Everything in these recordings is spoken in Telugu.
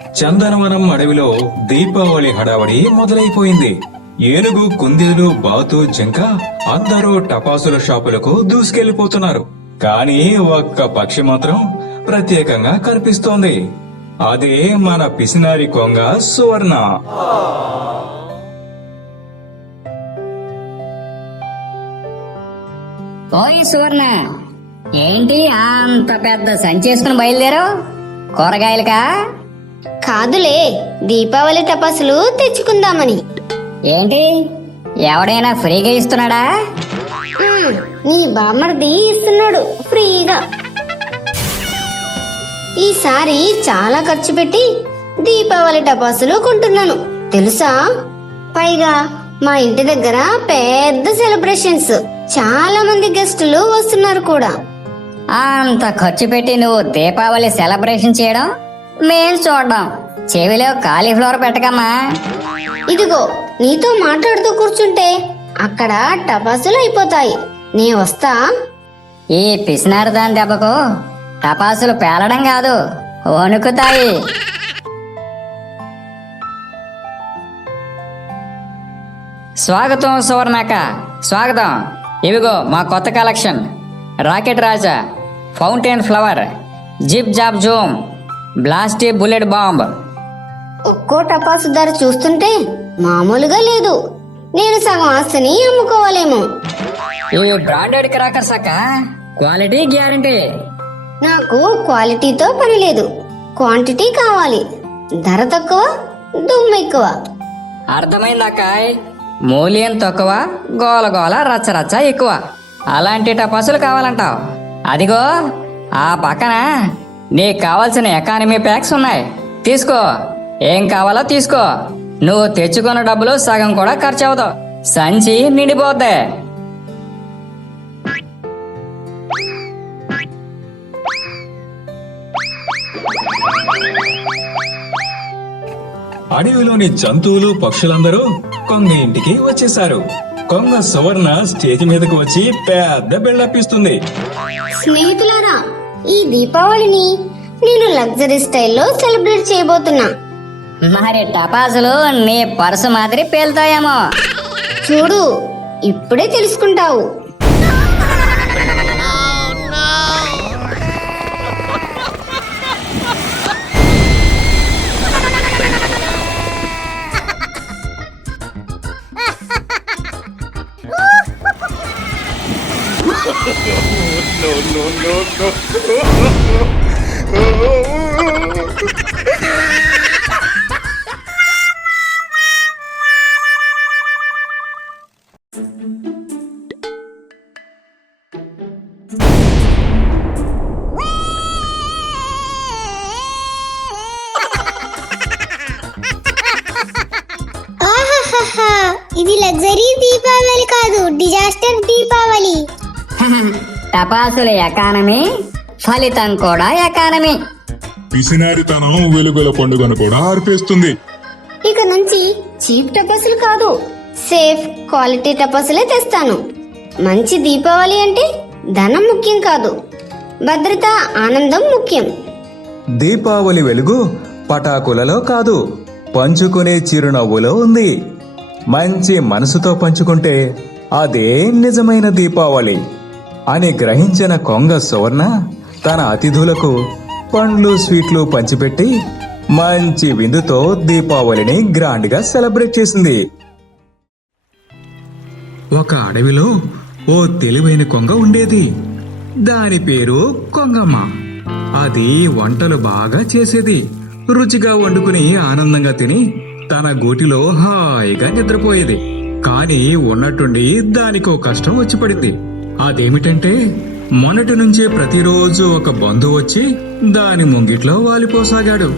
చందనవనం అడవిలో దీపావళి హడావడి మొదలైపోయింది. ఏనుగు కుందేలు బాతు జింక అందరూ టపాసుల షాపులకు దూసుకెళ్ళిపోతున్నారు కానీ ఒక్క పక్షి మాత్రం ప్రత్యేకంగా కనిపిస్తోంది. అదే మన పిసినారి కొంగ సువర్ణ. ఓయ్ సువర్ణ ఏంటి అంత పెద్ద సంచేసుకుని బయలుదేరావు? కూరగాయలకా? కాదులే దీపావళి టపాసులు తెచ్చుకుందామని. ఏంటి? ఎవడైనా ఫ్రీగా ఇస్తున్నాడా? నీ బామ్మర్ది ఇస్తున్నాడు ఫ్రీగా. ఈసారి చాలా ఖర్చు పెట్టి దీపావళి టపాసులు కొంటున్నాను తెలుసా? పైగా మా ఇంటి దగ్గర పెద్ద సెలబ్రేషన్స్ చాలా మంది గెస్టులు వస్తున్నారు కూడా. అంత ఖర్చు పెట్టి నువ్వు దీపావళి సెలబ్రేషన్ చేయడం? మేం చూడడం. చెవిలో కాలీఫ్లవర్ పెట్టకమ్మా. ఇదిగో నీతో మాట్లాడుతూ కూర్చుంటే అక్కడ టపాసులు అయిపోతాయి. నే వస్తా? ఈ పిసినారు దాని దెబ్బకు టపాసులు పేలడం కాదు వణుకుతాయి. స్వాగతం సువర్ణాక. స్వాగతం. ఇవిగో మా కొత్త కలెక్షన్. రాకెట్ రాజా ఫౌంటైన్ ఫ్లవర్ జిప్ జాబ్ జోమ్. Blasty bullet bomb. ఒక్కో టపాసు ధర చూస్తుంటే మామూలుగా లేదు. నేను సగం ఆస్తిని అమ్ముకోవాలేమో. ఇవి బ్రాండెడ్ క్రాకర్స్ అక్క? Quality guarantee. నాకు క్వాలిటీతో పని లేదు. క్వాంటిటీ కావాలి. ధర తక్కువ దుమ్ము ఎక్కువ. అర్థమైంది అక్కాయ్ మూల్యం తక్కువ గోల గోల రచ్చ రచ్చ ఎక్కువ. అలాంటి టపాసులు కావాలంటావు. అదిగో ఆ పక్కన నీకు కావాల్సిన ఎకానమీ ప్యాక్స్ ఉన్నాయి. తీసుకో. ఏం కావాలో తీసుకో. నువ్వు తెచ్చుకున్న డబ్బులు సగం కూడా ఖర్చు అవ్వదు సంచి నిండిపోద్ది. అడవిలోని జంతువులు పక్షులందరూ కొంగ ఇంటికి వచ్చేశారు. కొంగ సువర్ణ స్టేజ్ మీదకు వచ్చి పెద్ద బిల్డప్ ఇస్తుంది. స్నేహితులారా ఈ దీపావళిని నేను లగ్జరీ స్టైల్లో సెలబ్రేట్ చేయబోతున్నా. మరి టపాసులు నీ పర్సు మాదిరి పేలుతాయేమో. చూడు ఇప్పుడే తెలుసుకుంటావు. ఆహాహాహా టపాసుల ఎకానమీ ఫలితం కూడా ఎకానమీ పిసినారితనం వెలుగుల పండుగను కూడా ఆర్పేస్తుంది. ఇక నుంచి చీప్ టపాసులు కాదు సేఫ్ క్వాలిటీ టపాసులే తెస్తాను. మంచి దీపావళి అంటే ధనం ముఖ్యం కాదు భద్రత ఆనందం ముఖ్యం. దీపావళి వెలుగు పటాకులలో కాదు పంచుకునే చిరునవ్వులో ఉంది. మంచి మనసుతో పంచుకుంటే అదే నిజమైన దీపావళి. అని గ్రహించిన కొంగ సువర్ణ తన అతిథులకు పండ్లు స్వీట్లు పంచిపెట్టి మంచి విందుతో దీపావళిని గ్రాండ్గా సెలబ్రేట్ చేసింది. ఒక అడవిలో ఓ తెలివైన కొంగ ఉండేది. దాని పేరు కొంగమ్మ. అది వంటలు బాగా చేసేది. రుచిగా వండుకుని ఆనందంగా తిని తన గూటిలో హాయిగా నిద్రపోయేది. కాని ఉన్నట్టుండి దానికో కష్టం వచ్చి పడింది. అదేమిటంటే మొన్నటి నుంచే ప్రతిరోజు ఒక బంధువు వచ్చి దాని ముంగిట్లో వాలిపోసాగాడు.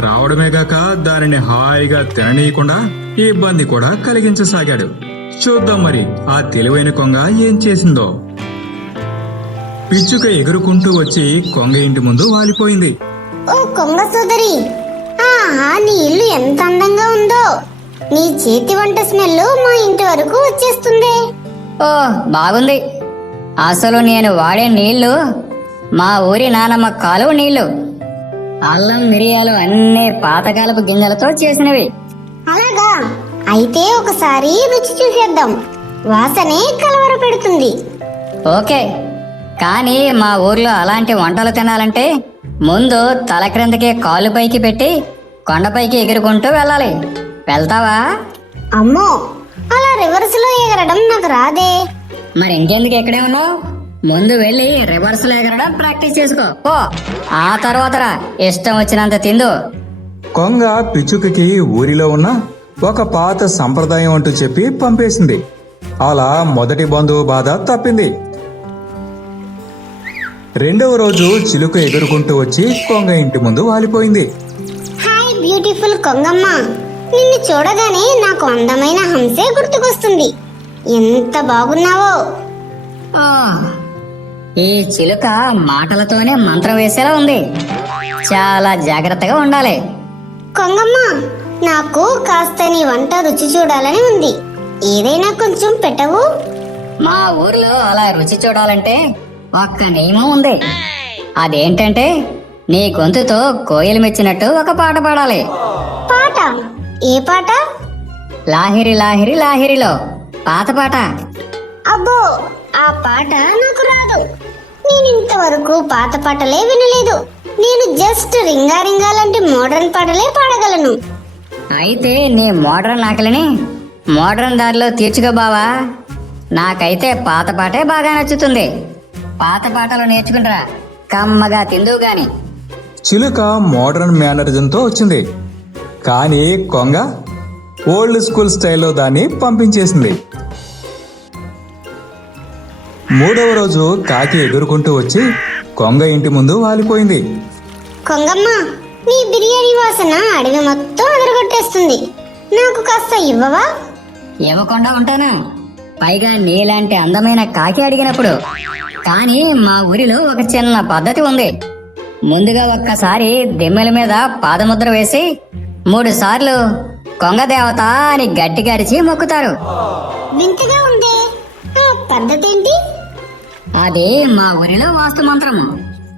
రావడమేగాక దానిని హాయిగా తిననీయకుండా ఇబ్బంది కూడా కలిగించసాగాడు. చూద్దాం మరి ఆ తెలివైన కొంగ ఏం చేసిందో. పిచ్చుక ఎగురుకుంటూ వచ్చి కొంగ ఇంటి ముందు వాలిపోయింది. ఓ కొంగ సోదరి ఆహా నీ ఇల్లు ఎంత అందంగా ఉందో. నీ చేతి వంట స్మెల్ మా ఇంటి వరకు వచ్చేస్తుంది. ఓ బాగుంది. అసలు నేను వాడే నీళ్ళు మా ఊరి నానమ్మ కాలువ నీళ్ళు అల్లం మిరియాలు అన్ని పాతకాలపు గింజలతో చేసినవి. అలాగా? అయితే ఒకసారి రుచి చూసేద్దాం. వాసనే కలవర పెడుతుంది ఓకే. కానీ మా ఊర్లో అలాంటి వంటలు తినాలంటే ముందు తల క్రిందకి కాలు పైకి పెట్టి కొండపైకి ఎగురుకుంటూ వెళ్ళాలి. వెళ్తావా? అమ్మో! అలా రివర్స్లో ఎగరడం నాకు రాదే. మరి ఇంకెందుకు ఎక్కడే ఉన్నావు? ముందు వెళ్ళి రివర్స్ ఎగరడం ప్రాక్టీస్ చేసుకో. ఓ ఆ తర్వాత రా. ఇష్టం వచ్చినంత తిందు. కొంగ పిచ్చుకకి ఊరిలో ఉన్న ఒక పాత సంప్రదాయం అంటూ చెప్పి పంపేసింది. అలా మొదటి బంధువు బాధ తప్పింది. రెండవ రోజు చిలుక ఎగురుకుంటూ వచ్చి కొంగ ఇంటి ముందు వాలిపోయింది. హాయ్ బ్యూటిఫుల్ కొంగమ్మ. నిన్ను చూడగానే నాకు అందమైన హంసే గుర్తుకొస్తుంది. ఎంత బాగున్నావో. ఆ, ఈ చిలుక మాటలతోనే మంత్రం వేసేలా ఉంది. చాలా జాగ్రత్తగా ఉండాలి. కొంగమ్మ నాకు కాస్త నీ వంట రుచి చూడాలని ఉంది. ఏదైనా కొంచెం పెట్టవు. మా ఊర్లో అలా రుచి చూడాలంటే ఒక్క నియమం ఉంది. అదేంటంటే నీ గొంతుతో కోయిలు మెచ్చినట్టు ఒక పాట పాడాలి. పాట? ఏ పాట? లాహిరి లాహిరి లాహిరిలో. పాత పాట? అబ్బో ఆ పాట నాకు రాదు. నేను ఇంతవరకు పాత పాటలే వినలేదు. నేను జస్ట్ రింగా రింగా లాంటి మోడర్న్ పాటలే పాడగలను. అయితే నీ మోడ్రన్ ఆకలిని మోడ్రన్ దారిలో తీర్చుకో బావా. నాకైతే పాత పాటే బాగా నచ్చుతుంది. పాత పాటలు నేర్చుకుంటారా కమ్మగా తిందువు గాని. చిలుక మోడర్న్ మేనరిజంతో వచ్చింది. కానీ కొంగ ఓల్డ్ స్కూల్ స్టైల్లో దాన్ని పంపించేసింది. మూడవ రోజు కాకి ఎగురుకుంటూ వచ్చి కొంగ ఇంటి ముందు వాలిపోయింది. కొంగమ్మ నీ బిర్యానీ వాసన అడవి మొత్తం అదరగొట్టేస్తుంది. నాకు కాస్త ఇవ్వవా? ఇవ్వకుండా ఉంటానా. పైగా నీలాంటి అందమైన కాకి అడిగినప్పుడు. కానీ మా ఊరిలో ఒక చిన్న పద్ధతి ఉంది. ముందుగా ఒక్కసారి దిమ్మెల మీద పాదముద్ర వేసి మూడు సార్లు కొంగ దేవత అని గట్టిగా అరిచి మొక్కుతారు. వింతగా ఉందే. ఆ పద్ధతి ఏంటి అది మా ఊరిలో వాస్తు మంత్రము.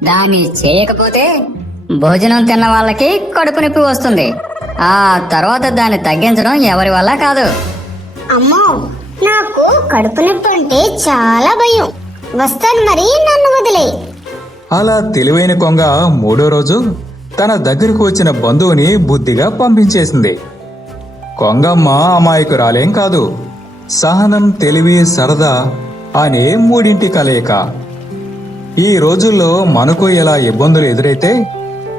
దాన్ని చేయకపోతే భోజనం తిన్న వాళ్ళకి కడుపు నొప్పి వస్తుంది. ఆ తర్వాత దాన్ని తగ్గించడం ఎవరి వల్ల కాదు. అమ్మో నాకు కడుపు నొప్పి అంటే చాలా భయం. వస్తాను మరి నన్ను వదిలే. అలా తెలివైన కొంగ మూడో రోజు తన దగ్గరకు వచ్చిన బంధువుని బుద్ధిగా పంపించేసింది. కొంగమ్మ అమాయకురాలేం కాదు. సహనం తెలివి సరదా అనే మూడింటి కలయిక. ఈ రోజుల్లో మనకు ఇలా ఇబ్బందులు ఎదురైతే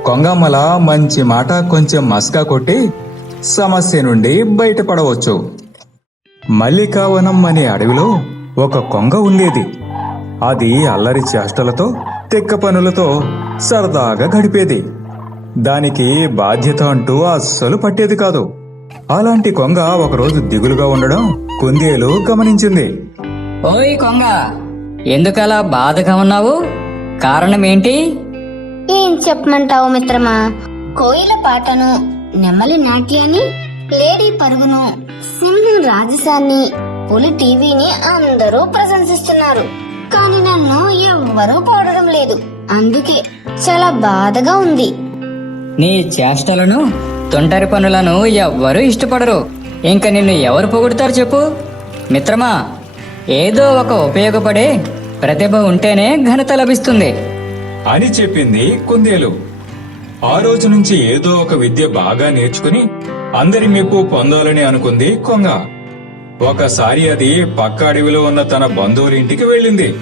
కొంగమ్మల మంచి మాట కొంచెం మస్కా కొట్టి సమస్య నుండి బయటపడవచ్చు. మల్లికావనం అనే అడవిలో ఒక కొంగ ఉండేది. అది అల్లరి చేష్టలతో తెక్క పనులతో సరదాగా గడిపేది. దానికి బాధ్యత అంటూ అస్సలు పట్టేది కాదు. అలాంటి కొంగ ఒకరోజు దిగులుగా ఉండడం కుందేలు గమనించింది. ఓయ్ కొంగ ఎందుకలా బాధగా ఉన్నావు? కారణం ఏంటి ఏం చెప్పమంటావు మిత్రమా? కోయిల పాటను నెమలి నాట్యాన్ని లేడీ పరుగును సింహం రాజసాన్ని పులి టీవీని అందరూ ప్రశంసిస్తున్నారు. కానీ నన్ను ఎవ్వరూ పాడడం లేదు. అందుకే చాలా బాధగా ఉంది. నీ చేష్టలను తొంటరి పనులను ఎవ్వరూ ఇష్టపడరు. ఇంక నిన్ను ఎవరు పొగుడతారు చెప్పు? మిత్రమా ఏదో ఒక ఉపయోగపడే ప్రతిభ ఉంటేనే ఘనత లభిస్తుంది. అని చెప్పింది కుందేలు. ఆ రోజు నుంచి ఏదో ఒక విద్య బాగా నేర్చుకుని అందరి మెప్పు పొందాలని అనుకుంది కొంగ. ఒకసారి అది పక్క అడవిలో ఉన్న తన బంధువుల ఇంటికి వెళ్ళింది.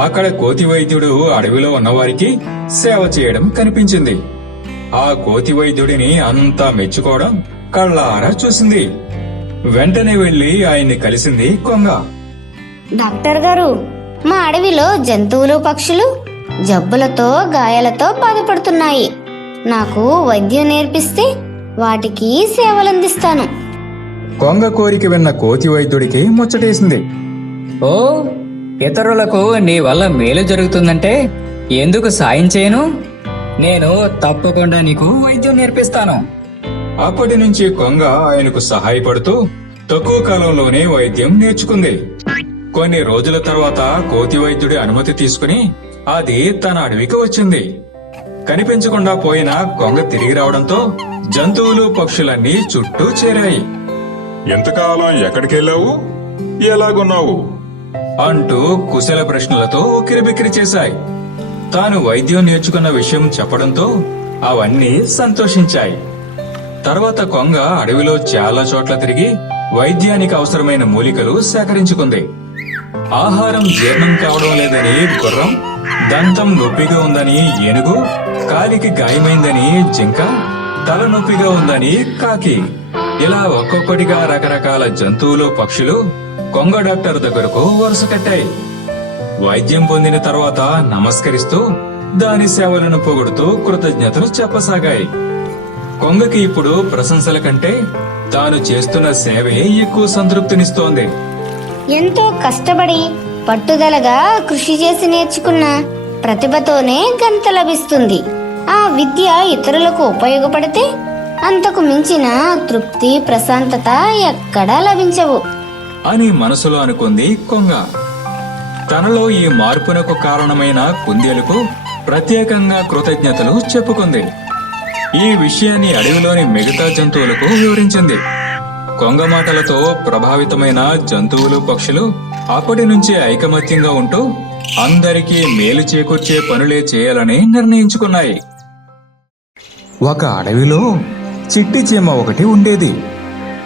అక్కడ కోతి వైద్యుడు అడవిలో ఉన్నవారికి సేవ చేయడం కనిపించింది. ఆ కోతి వైద్యుడిని అంతా మెచ్చుకోవడం కళ్ళారా చూసింది. వెంటనే వెళ్ళి ఆయన్ని కలిసింది కొంగ. డాక్టర్ గారు మా అడవిలో జంతువులు పక్షులు జబ్బులతో గాయాలతో బాధపడుతున్నాయి. నాకు వైద్యం నేర్పిస్తే వాటికి సేవలందిస్తాను. కొంగ కోరిక విన్న కోతి వైద్యుడికి ముచ్చటేసింది. ఓ ఇతరులకు నీ వల్ల మేలు జరుగుతుందంటే ఎందుకు సాయం చేయను? నేను తప్పకుండా నీకు వైద్యం నేర్పిస్తాను. అప్పటి నుంచి కొంగ ఆయనకు సహాయపడుతూ తక్కువ కాలంలోనే వైద్యం నేర్చుకుంది. కొన్ని రోజుల తర్వాత కోతి వైద్యుడి అనుమతి తీసుకుని అది తన అడవికి వచ్చింది. కనిపించకుండా పోయిన కొంగ తిరిగి రావడంతో జంతువులు పక్షులన్నీ చుట్టూ చేరాయి. ఎంతకాలం ఎక్కడికెళ్ళావు ఎలాగున్నావు? అంటూ కుశల ప్రశ్నలతో ఉక్కిరిబిక్కిరి చేశాయి. తాను వైద్యం నేర్చుకున్న విషయం చెప్పడంతో అవన్నీ సంతోషించాయి. తర్వాత కొంగ అడవిలో చాలా చోట్ల తిరిగి వైద్యానికి అవసరమైన మూలికలు సేకరించుకుంది. ఆహారం జీర్ణం కావడం లేదని గుర్రం దంతం నొప్పిగా ఉందని ఏనుగు కాలికి గాయమైందని జింక తల నొప్పిగా ఉందని కాకి. ఇలా ఒక్కొక్కటిగా రకరకాల జంతువులు పక్షులు కొంగ డాక్టర్ దగ్గరకు వరుస కట్టాయి. వైద్యం పొందిన తర్వాత నమస్కరిస్తూ దాని సేవలను పొగుడుతూ కృతజ్ఞతలు చెప్పసాగాయి. కొంగకి ఇప్పుడు ప్రశంసల కంటే తాను చేస్తున్న సేవే ఎక్కువ సంతృప్తినిస్తోంది. ఎంతో కష్టపడి పట్టుదలగా కృషి చేసి నేర్చుకున్న ప్రతిభతోనే ఘనత లభిస్తుంది. ఆ విద్య ఇతరులకు ఉపయోగపడితే అంతకు మించిన తృప్తి ప్రశాంతత ఎక్కడా లభించవు. అని మనసులో అనుకుంది కొంగ. తనలో ఈ మార్పునకు కారణమైన కుందేలుకు ప్రత్యేకంగా కృతజ్ఞతలు చెప్పుకుంది. ఈ విషయాన్ని అడవిలోని మిగతా జంతువులకు వివరించింది. కొంగ మాటలతో ప్రభావితమైన జంతువులు పక్షులు అప్పటి నుంచి ఐకమత్యంగా ఉంటూ అందరికీ మేలు చేకూర్చే పనులే చేయాలని నిర్ణయించుకున్నాయి. ఒక అడవిలో చిట్టి చీమ ఒకటి ఉండేది.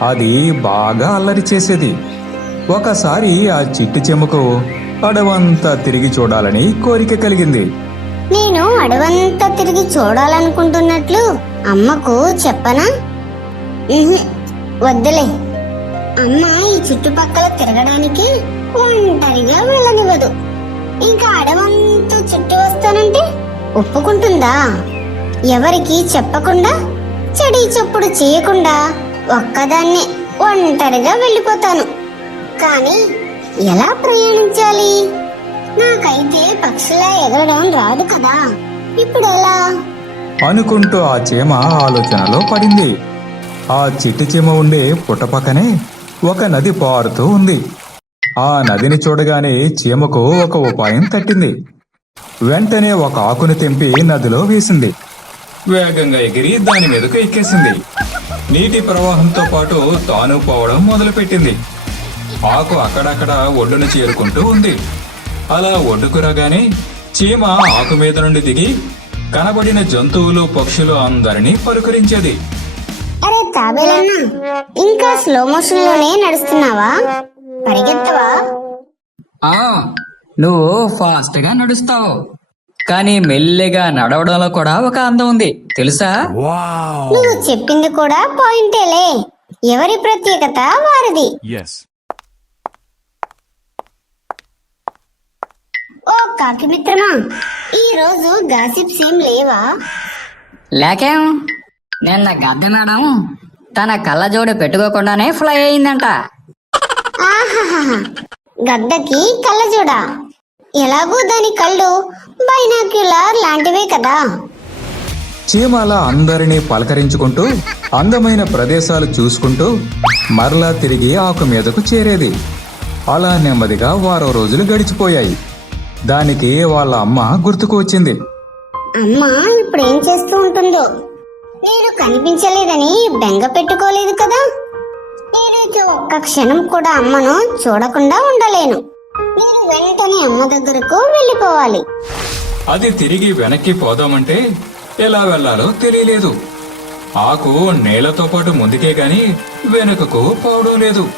అది బాగా అల్లరి చేసేది. ఒకసారి ఆ చిట్టి చీమకు అడవంతా తిరిగి చూడాలని కోరిక కలిగింది. నేను అడవంతా తిరిగి చూడాలనుకుంటున్నట్లు అమ్మకు చెప్పనా? వద్దులే. అమ్మ ఈ చుట్టుపక్కల తిరగడానికి ఒంటరిగా వెళ్ళనివ్వదు. ఇంకా అడవంతా చుట్టి వస్తానంటే ఒప్పుకుంటుందా? ఎవరికి చెప్పకుండా చెడి చప్పుడు చేయకుండా ఒక్కదాన్నే ఒంటరిగా వెళ్ళిపోతాను. కానీ ఎలా ప్రయాణించాలి? నాకైతే పక్షులా ఎగరడం రాదు కదా. ఇప్పుడు ఎలా అనుకుంటూ ఆ చీమ ఆలోచనలో పడింది. ఆ చిట్టి చీమ ఉండే పుట్టపక్కనే ఒక నది పారుతూ ఉంది. ఆ నదిని చూడగానే చీమకు ఒక ఉపాయం తట్టింది. వెంటనే ఒక ఆకును తెంపి నదిలో వేసింది. వేగంగా ఎగిరి దాని మీదకు ఎక్కేసింది. నీటి ప్రవాహంతో పాటు తాను పోవడం మొదలుపెట్టింది. ఆకు అక్కడక్కడ ఒడ్డును చేరుకుంటూ ఉంది. అలా ఒడ్డుకు రాగానే చీమ ఆకు మీద నుండి దిగి కనబడిన జంతువులు పక్షులు అందరినీ పలుకరించేది అరే తాబేలన్నా ఇంకా స్లో మోషన్లోనే నడుస్తున్నావా? పరిగెత్తవా? ఆ నువ్వు ఫాస్ట్గా నడుస్తావు. కానీ మెల్లిగా నడవడంలో కూడా ఒక అందం ఉంది. తెలుసా? నువ్వు చెప్పింది కూడా పాయింటేలే ఎవరి ప్రత్యేకత వారిది Yes. ఓ కాకి మిత్రమా? ఈ రోజు గాసిప్స్ ఏం లేవా? లేకేం? నిన్న గద్దె మేడం తన కళ్ళజోడు పెట్టుకోకుండానే ఫ్లై అయిందంట. ఆహాహాహా. గద్దకి కళ్ళజోడా ఎలాగూ దాని కళ్ళు బైనాక్యులర్ లాంటివే కదా. చీమ అలా అందరినీ పలకరించుకుంటూ అందమైన ప్రదేశాలు చూసుకుంటూ మరలా తిరిగి ఆకు మీదకు చేరేది. అలా నెమ్మదిగా వారం రోజులు గడిచిపోయాయి. దానికి వాళ్ళ అమ్మ గుర్తుకు వచ్చింది. అమ్మ ఇప్పుడు ఏం చేస్తూ ఉంటుందో? నేను కనిపించలేదని బెంగ పెట్టుకోలేదు కదా. నేనైతే ఒక్క క్షణం కూడా అమ్మను చూడకుండా ఉండలేను. నేను వెంటనే అమ్మ దగ్గరకు వెళ్ళిపోవాలి. అది తిరిగి వెనక్కి పోదామంటే ఎలా వెళ్ళాలో తెలియలేదు. ఆకు నేలతో పాటు ముందుకే గాని వెనుకకు పోవడం లేదు.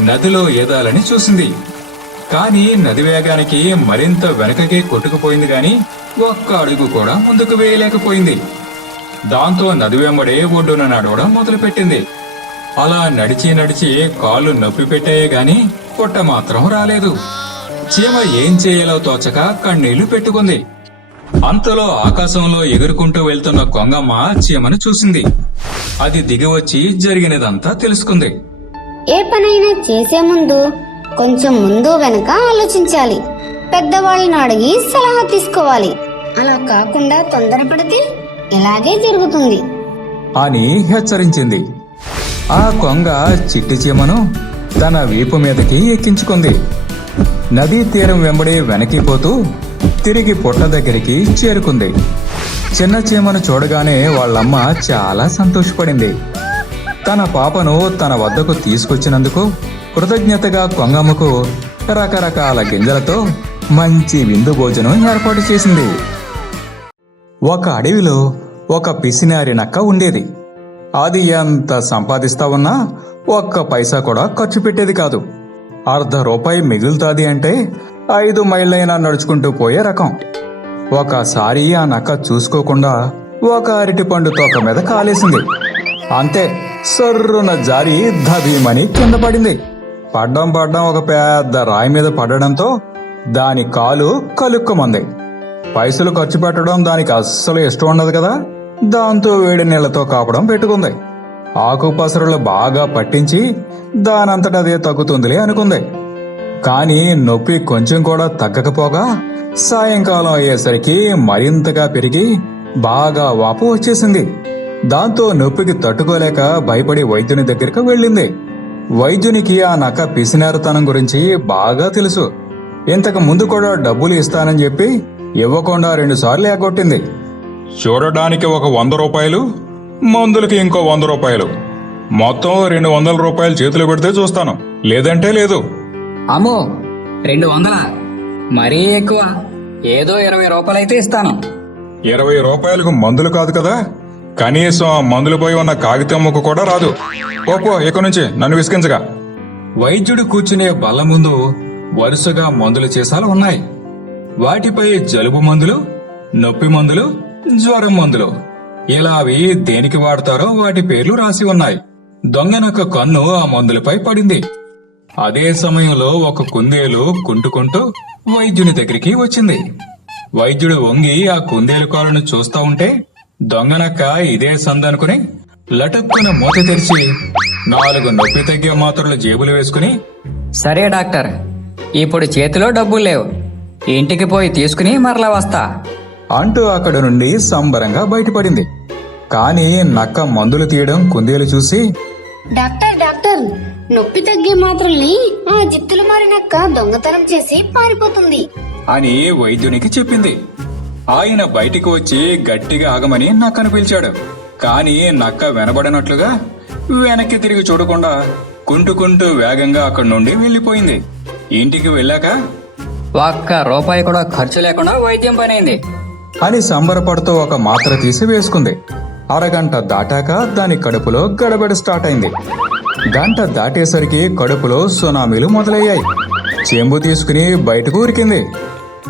నదిలో ఏదాలని చూసింది. కానీ నది వేగానికి మరింత వెనకకే కొట్టుకుపోయింది గాని ఒక్క అడుగు కూడా ముందుకు వేయలేకపోయింది. దాంతో నది వెంబడే ఒడ్డున నడవడం మొదలుపెట్టింది. అలా నడిచి నడిచి కాళ్ళు నొప్పి పెట్టాయే గాని పొట్ట మాత్రం రాలేదు. చీమ ఏం చేయాలో తోచక కన్నీళ్ళు పెట్టుకుంది. అంతలో ఆకాశంలో ఎగురుకుంటూ వెళ్తున్న కొంగమ్మ చీమను చూసింది. అది దిగివచ్చి జరిగినదంతా తెలుసుకుంది. ఏ పనైనా చేసే ముందు కొంచెం ముందు వెనక ఆలోచించాలి. పెద్దవాళ్ళని అడిగి సలహా తీసుకోవాలి. అలా కాకుండా తొందరపడితే ఇలాగే జరుగుతుంది. అని హెచ్చరించింది. ఆ కొంగ చిట్టి చీమను తన వీపు మీదకి ఎక్కించుకుంది. నదీ తీరం వెంబడి వెనక్కిపోతూ తిరిగి పుట్ట దగ్గరికి చేరుకుంది. చిన్న చీమను చూడగానే వాళ్ళమ్మ చాలా సంతోషపడింది. తన పాపను తన వద్దకు తీసుకొచ్చినందుకు కృతజ్ఞతగా కొంగమ్మకు రకరకాల గింజలతో మంచి విందు భోజనం ఏర్పాటు చేసింది. ఒక అడవిలో ఒక పిసినారి నక్క ఉండేది. అది ఎంత సంపాదిస్తా ఉన్నా ఒక్క పైసా కూడా ఖర్చు పెట్టేది కాదు. అర్ధ రూపాయి మిగులుతాది అంటే ఐదు మైళ్ళైనా నడుచుకుంటూ పోయే రకం. ఒకసారి ఆ నక్క చూసుకోకుండా ఒక అరటి పండు తోక మీద కాలేసింది. అంతే సర్రున జారి ధబీమని కింద పడింది. పడ్డం పడ్డం ఒక పెద్ద రాయి మీద పడడంతో దాని కాలు కలుక్కుమంది. పైసలు ఖర్చు పెట్టడం దానికి అస్సలు ఇష్టం ఉండదు కదా? దాంతో వేడి నీళ్ళతో కాపడం పెట్టుకుంది. ఆకుపసరులు బాగా పట్టించి దానంతట అదే తగ్గుతుందిలే అనుకుంది. కానీ నొప్పి కొంచెం కూడా తగ్గకపోగా సాయంకాలం అయ్యేసరికి మరింతగా పెరిగి బాగా వాపు వచ్చేసింది. దాంతో నొప్పికి తట్టుకోలేక భయపడి వైద్యుని దగ్గరికి వెళ్ళింది. వైద్యునికి ఆ నక్క పిసినారుతనం గురించి బాగా తెలుసు. ఇంతకు ముందు కూడా డబ్బులు ఇస్తానని చెప్పి ఇవ్వకుండా రెండుసార్లు ఎగ్గొట్టింది. చూడడానికి ఒక వంద రూపాయలు మందులకి ఇంకో వంద రూపాయలు. మొత్తం రెండు వందల రూపాయలు చేతిలో పెడితే చూస్తాను. లేదంటే లేదు. అమ్మో రెండు వందల? మరీ ఎక్కువ. ఏదో ఇరవై రూపాయలైతే ఇస్తాను. ఇరవై రూపాయలకు మందులు కాదు కదా? కనీసం ఆ మందులు పోయి ఉన్న కాగితం ముక్క కూడా రాదు. ఓపో ఇక నుంచి. నన్ను విసిగించగా. వైద్యుడు కూర్చునే బల్ల ముందు వరుసగా మందుల చేసాలు ఉన్నాయి. వాటిపై జలుబు మందులు నొప్పి మందులు జ్వరం మందులు. ఇలా అవి దేనికి వాడతారో వాటి పేర్లు రాసి ఉన్నాయి. దొంగనొక్క కన్ను ఆ మందులపై పడింది. అదే సమయంలో ఒక కుందేలు కుంటుకుంటూ వైద్యుని దగ్గరికి వచ్చింది. వైద్యుడు వంగి ఆ కుందేలు కాలను చూస్తా ఉంటే దొంగనక్క ఇదే సందనుకుని లటక్కున మూత తెరిచి నాలుగు నొప్పి తగ్గే మాత్రలు జేబులు వేసుకుని సరే డాక్టర్ ఇప్పుడు చేతిలో డబ్బులు లేవు. ఇంటికి పోయి తీసుకుని మరలా వస్తా. అంటూ అక్కడ నుండి సంబరంగా బయటపడింది. కాని నక్క మందులు తీయడం కుందేలు చూసి డాక్టర్ డాక్టర్ నొప్పి తగ్గే మాత్రల్ని ఆ జిత్తులు మారినక్క దొంగతనం చేసి పారిపోతుంది. అని వైద్యునికి చెప్పింది. ఆయన బయటికి వచ్చి గట్టిగా ఆగమని నక్కను పిలిచాడు. కాని నక్క వెనబడినట్లుగా వెనక్కి తిరిగి చూడకుండా కుంటుకుంటూ వేగంగా అక్కడి నుండి వెళ్ళిపోయింది ఇంటికి వెళ్ళాక ఒక్క రూపాయి కూడా ఖర్చు లేకుండా వైద్యం పనైంది. అని సంబరపడుతూ ఒక మాత్ర తీసి వేసుకుంది. అరగంట దాటాక దాని కడుపులో గడబడి స్టార్ట్ అయింది. గంట దాటేసరికి కడుపులో సునామీలు మొదలయ్యాయి. చెంబు తీసుకుని బయటకు ఉరికింది.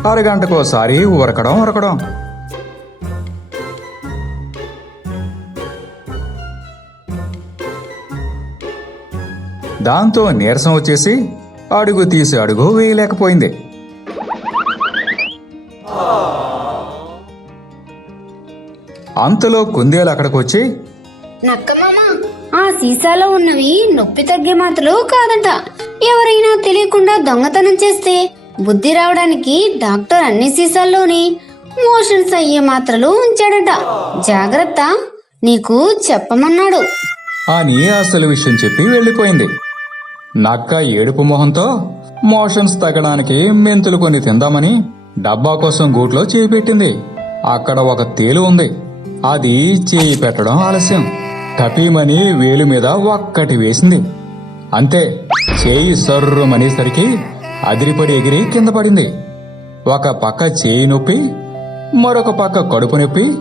అరగంటకోసారి ఉరకడం ఉరకడం. దాంతో నీరసం వచ్చేసి అడుగు తీసి అడుగు వేయలేకపోయింది. అంతలో కుందేలు అక్కడికి వచ్చి ఆ సీసాలో ఉన్నవి నొప్పి తగ్గే మాత్రలు కాదంట. ఎవరైనా తెలియకుండా దొంగతనం చేస్తే బుద్ధి రావడానికి డాక్టర్ అన్ని సీసాల్లోని మోషన్స్ అయ్యే మాత్రలు ఉంచాడట. జాగ్రత్త నీకు చెప్పమన్నాడు. అని అసలు విషయం చెప్పి వెళ్ళిపోయింది. నక్క ఏడుపు మొహంతో మోషన్స్ తగ్గడానికి మెంతులు కొన్ని తిందామని డబ్బా కోసం గూట్లో చేయి పెట్టింది అక్కడ ఒక తేలు ఉంది. అది చేయి పెట్టడం ఆలస్యం. టపీమని వేలు మీద ఒక్కటి వేసింది. అంతే చేయి సర్రుమనేసరికి అదిరిపడి ఎగిరి కింద పడింది. ఒక పక్క చేయి నొప్పి మరొక పక్క కడుపు నొప్పి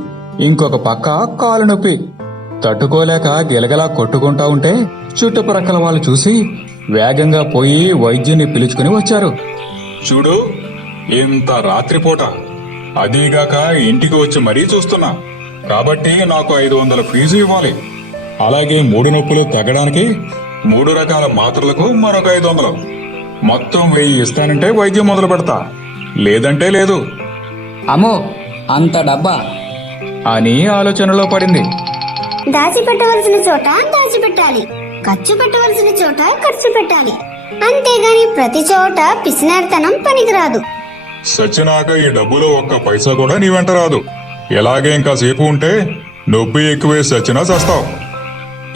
ఇంకొక పక్క కాలు నొప్పి. తట్టుకోలేక గిలగలా కొట్టుకుంటా ఉంటే చుట్టుప్రక్కల వాళ్ళు చూసి వేగంగా పోయి వైద్యుని పిలుచుకుని వచ్చారు. చూడు ఇంత రాత్రిపూట అదీగాక ఇంటికి వచ్చి మరీ చూస్తున్నా. కాబట్టి నాకు ఐదు వందల ఫీజు ఇవ్వాలి. అలాగే మూడు నొప్పులు తగ్గడానికి మూడు రకాల మాత్రలకు మరొక ఐదు వందలు. మొత్తం వెయ్యి ఇస్తానంటే వైద్యం మొదలు పెడతా. లేదంటే లేదు. అమ్మో అంత డబ్బా? అని ఆలోచనలో పడింది. దాచిపెట్టవలసిన చోట దాచిపెట్టాలి. ఖర్చు పెట్టవలసిన చోట ఖర్చు పెట్టాలి. అంతేగాని ప్రతి చోట పిసినారితనం పనికిరాదు. సచ్చినాక ఈ డబ్బులో ఒక్క పైసా కూడా నీ వెంట రాదు. ఎలాగే ఇంకా సేపు ఉంటే నొప్పి ఎక్కువే సచ్చినా చస్తావు.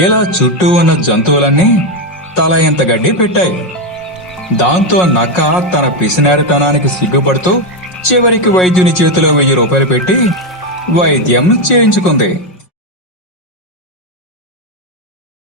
ఇలా చుట్టూ ఉన్న జంతువులన్నీ తల ఇంత గడ్డి పెట్టాయి. దాంతో నక్క తన పిసినారితనానికి సిగ్గుపడుతూ చివరికి వైద్యుని చేతిలో వెయ్యి రూపాయలు పెట్టి వైద్యం చేయించుకుంది.